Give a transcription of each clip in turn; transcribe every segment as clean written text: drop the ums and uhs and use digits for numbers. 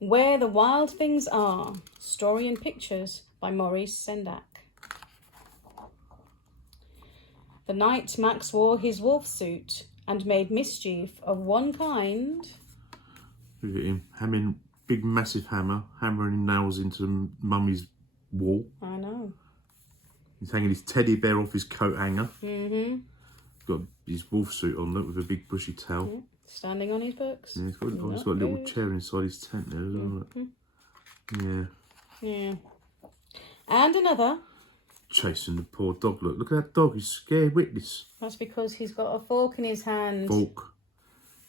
Where the Wild Things Are. Story and pictures by Maurice Sendak. The night Max wore his wolf suit and made mischief of one kind. Look at him, hammering, big massive hammer, hammering nails into Mummy's wall. I know. He's hanging his teddy bear off his coat hanger. Mm-hmm. Got his wolf suit on, look, with a big bushy tail. Yeah. Standing on his books. Yeah, he's got a little chair inside his tent there, isn't it? Yeah. Yeah. And another. Chasing the poor dog. Look at that dog. He's scared witless. That's because he's got a fork in his hand. Fork.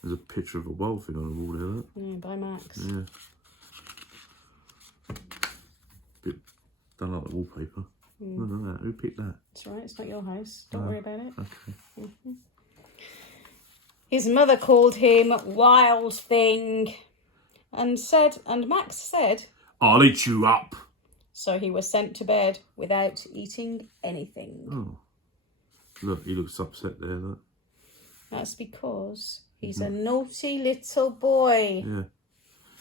There's a picture of a wild thing on the wall there, look. Yeah, by Max. Yeah. Bit done like the wallpaper. Look at that. Who picked that? It's all right. It's not your house. Don't worry about it. Okay. His mother called him Wild Thing, and Max said, "I'll eat you up." So he was sent to bed without eating anything. Oh, look, he looks upset there. Look. That's because he's a naughty little boy. Yeah.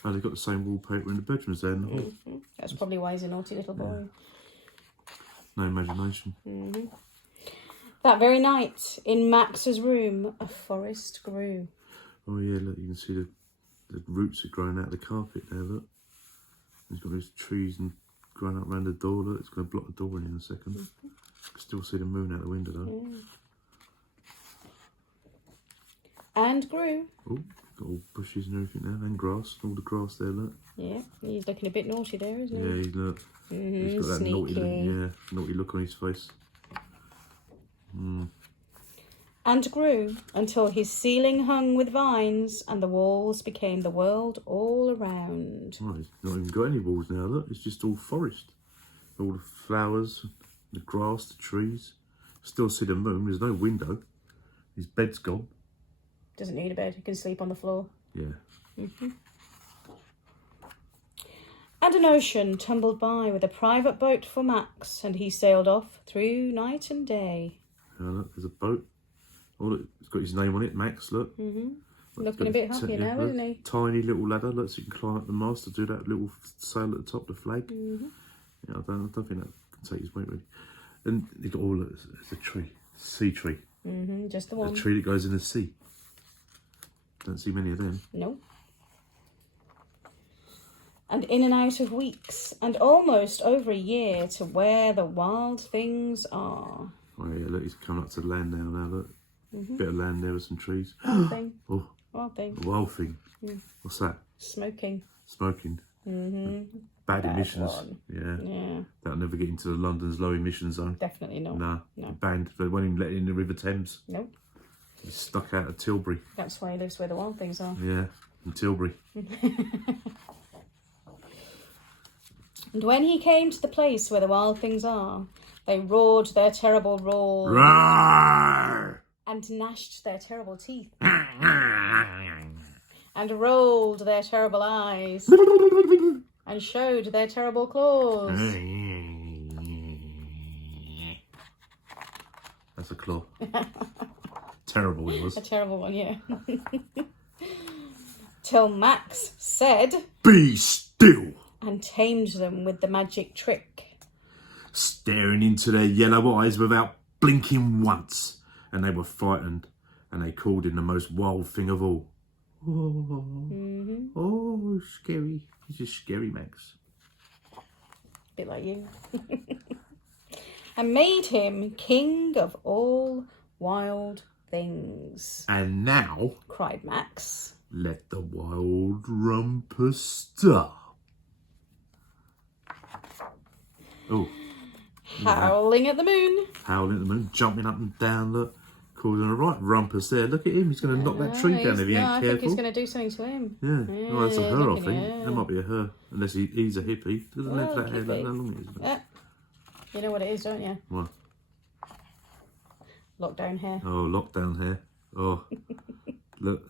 Oh, they've got the same wallpaper in the bedrooms there. That's probably why he's a naughty little boy. No imagination. That very night, in Max's room, a forest grew. Oh yeah, look, you can see the roots are growing out of the carpet there, look. He's got those trees and growing up around the door, look. It's going to block the door in a second. Still see the moon out the window though. And grew. Oh, got all bushes and everything there, and grass, all the grass there, look. Yeah, he's looking a bit naughty there, isn't he? Yeah, look. He's got that naughty look on his face. And grew until his ceiling hung with vines and the walls became the world all around. Oh, he's not even got any walls now, look. It's just all forest. All the flowers, the grass, the trees. Still see the moon. There's no window. His bed's gone. Doesn't need a bed. He can sleep on the floor. Yeah. And an ocean tumbled by with a private boat for Max, and he sailed off through night and day. Oh, look, there's a boat. Oh, look, it's got his name on it, Max, look. Looking a bit happy now, isn't he? Tiny little ladder, look, so you can climb up the mast to do that little sail at the top, the flag. Yeah, I don't think that can take his weight, really. And you've got, look, there's a tree, sea tree. Just the one. A tree that goes in the sea. Don't see many of them. No. And in and out of weeks, and almost over a year, to where the wild things are. Oh yeah, look, he's coming up to the land now, look. Bit of land there with some trees. Wild thing. Oh, Wild thing. a wild thing. What's that? Smoking. Smoking. Bad emissions. One. Yeah. That'll never get into the London's low emission zone. Definitely not. Nah. No. Banned. They won't even let it in the River Thames. Nope. He's stuck out of Tilbury. That's why he lives where the wild things are. Yeah, in Tilbury. And when he came to the place where the wild things are, they roared their terrible roar. Roar! And gnashed their terrible teeth. And rolled their terrible eyes. And showed their terrible claws. That's a claw. Terrible it was. A terrible one, yeah. Till Max said, "Be still!" and tamed them with the magic trick. Staring into their yellow eyes without blinking once. And they were frightened. And they called him the most wild thing of all. Oh, scary. He's just scary, Max. Bit like you. And made him king of all wild things. And now, cried Max, let the wild rumpus start. Oh. Howling at the moon. Howling at the moon, jumping up and down, look. Causing a right rumpus there. Look at him, he's going to knock that tree down if he ain't I careful. think he's going to do something to him. Yeah. Oh, that's a her, I look at think. him. That might be a her. Unless he's a hippie. Doesn't have that hair like how long it is. You know what it is, don't you? What? Lockdown hair. Oh, lockdown hair. Oh. Look.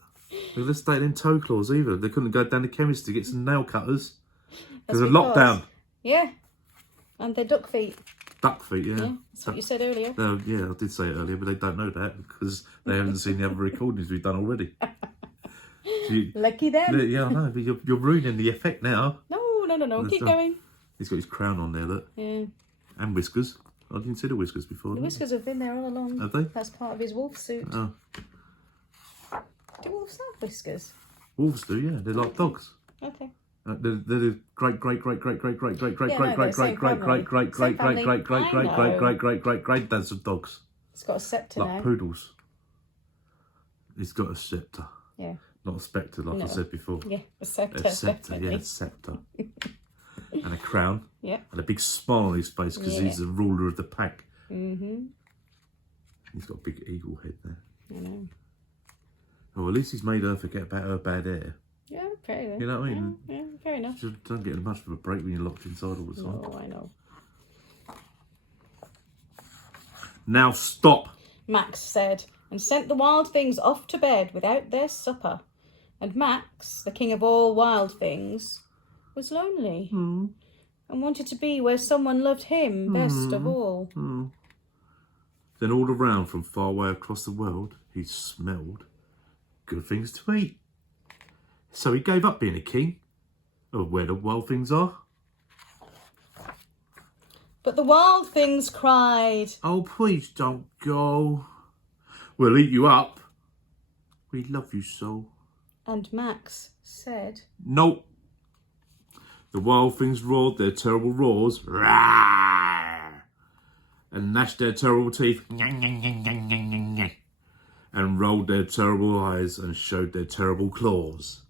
Look at the state of them toe claws either. They couldn't go down the chemist to get some nail cutters. Because of lockdown. Yeah. And they're duck feet. Duck feet, yeah. That's what you said earlier. Yeah, I did say it earlier, but they don't know that because they haven't seen the other recordings we've done already. Lucky them. Yeah, I know, but you're ruining the effect now. No. Keep There's going. He's got his crown on there, look. Yeah. And whiskers. I didn't see the whiskers before. The whiskers have been there all along. Have they? That's part of his wolf suit. Oh. Do wolves have whiskers? Wolves do, yeah. They're like dogs. Okay. They're the great dads of dogs. It's got a sceptre Like now. poodles. He's got a sceptre. Yeah. Not a spectre, like I said before. Yeah, a sceptre. A sceptre, definitely. yeah, a sceptre. And a crown. Yeah. And a big smile on his face because he's the ruler of the pack. Mm-hmm. He's got a big eagle head there. I know. Oh, at least he's made her forget about her bad hair. Yeah, okay then. You know what I mean? Yeah, fair enough. You don't get much of a break when you're locked inside all the time. Oh, I know. Now stop! Max said, and sent the wild things off to bed without their supper. And Max, the king of all wild things, was lonely and wanted to be where someone loved him best of all. Then all around from far away across the world, he smelled good things to eat. So he gave up being a king of where the wild things are. But the wild things cried, Oh, please don't go. We'll eat you up. We love you so. and Max said, Nope. The wild things roared their terrible roars. Rawr! And gnashed their terrible teeth. And rolled their terrible eyes and showed their terrible claws.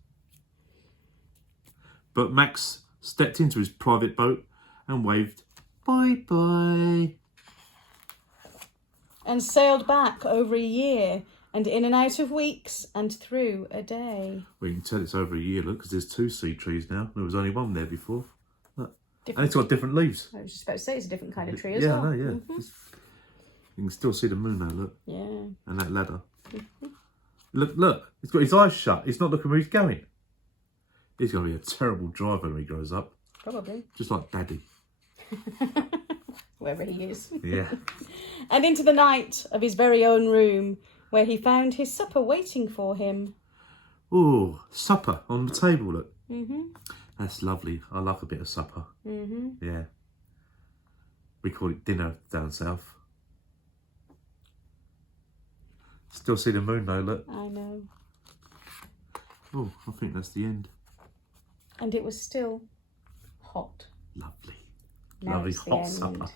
But Max stepped into his private boat and waved bye-bye. and sailed back over a year, and in and out of weeks, and through a day. Well, you can tell it's over a year, look, because there's 2 sea trees now. There was only one there before. Look. And it's got different leaves. I was just about to say it's a different kind of tree as Yeah, well. I know, yeah. You can still see the moon now, look. Yeah. And that ladder. Look. He's got his eyes shut. He's not looking where he's going. He's going to be a terrible driver when he grows up. Probably. Just like Daddy. Wherever he is. Yeah. And into the night of his very own room, where he found his supper waiting for him. Oh, supper on the table, look. Mm-hmm. That's lovely. I like a bit of supper. Mm-hmm. Yeah. We call it dinner down south. Still see the moon though, look. I know. Oh, I think that's the end. And it was still hot. Lovely. Now Lovely it's the hot end. supper.